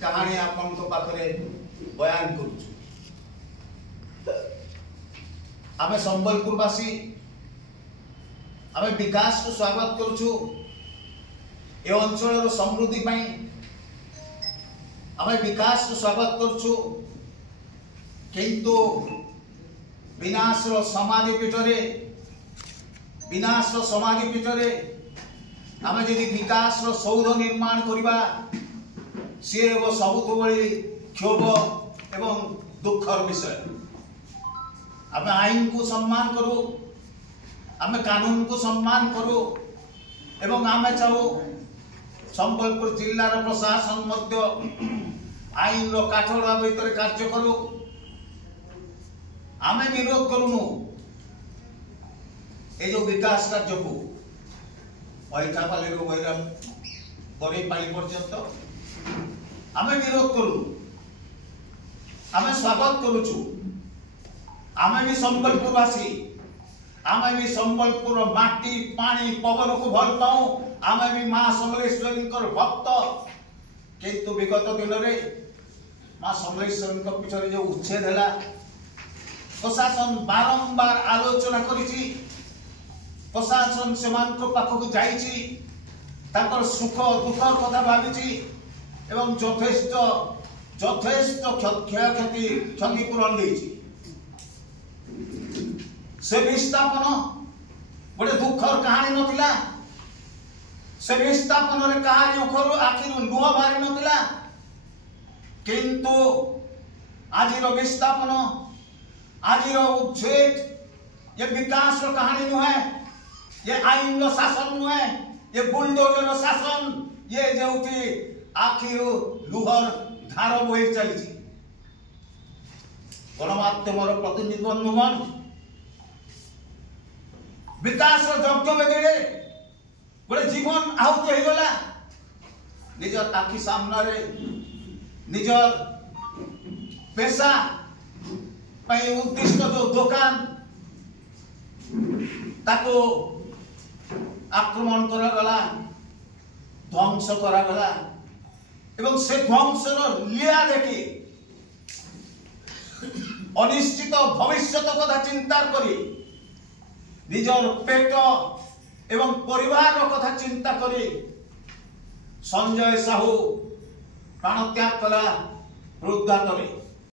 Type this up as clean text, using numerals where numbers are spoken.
कहानी आपन पाखे बयान करुछु। आमे संबलपुरवासी आमे विकास को स्वागत करुछु। ए अंचल समृद्धि पाई आमे विकास को स्वागत करुछु। किंतु विनाश समाधि पीठरे आमे यदि विकास सौध निर्माण करवा सी सबुठ बड़ी क्षोभ एवं दुखर विषय। आमे आईन को सम्मान करूँ, आमे कानून को सम्मान करूँ एवं आमे चाहू संबलपुर जिलार प्रशासन मध्य आईन काठगढ़ा भीतर कार्य करूँ। आमे विरोध करूँ ये जो विकास कार्य को पैठापाली बरईपाली पर्यंत आमे विरोध करूँ, आमे स्वागत करुचु। आमे भी संबलपुरवासी, आमे भी संबलपुर माटी पानी पवन को भल पाऊँ। आमे भी माँ समलेश्वरी भक्त। किंतु विगत दिन में माँ समलेश्वरी पीछे जो उच्छेद है प्रशासन बारंबार आलोचना करिछि। प्रशासन से पाखक जाइछि, ताकर सुख दुखर कथा भाविछि एवं यथेष्ट क्षतिपूरण देछि। से विस्थापन गोटे दुखर कहानी नथिला। से विस्थापन रे कहानी उखरु आखिरु लुह बाहरी नथिला। किंतु आजिर विस्थापन, आजिर उच्छेद ये विकास रो कहानी नुहे, ये आईन रो शासन नुहे, ये बुलडोजर रो शासन, ये जेउति आखिरु लुहर धार बोही चली। गणमाध्यम प्रतिनिधि बंधुगण, विकास यज्ञ बेदी गोटे जीवन आहुति हो गला। निजर आखि सामने निजर पेशा उद्दिष्ट जो दुकान ताको आक्रमण करागला, ध्वंस करागला एवं से ध्वंसर लीला देखी अनिश्चित भविष्य कथा चिंता करी निजर पेट एवं परिवार कथा चिंता करी संजय साहू प्राण त्याग कला वृद्धातरे।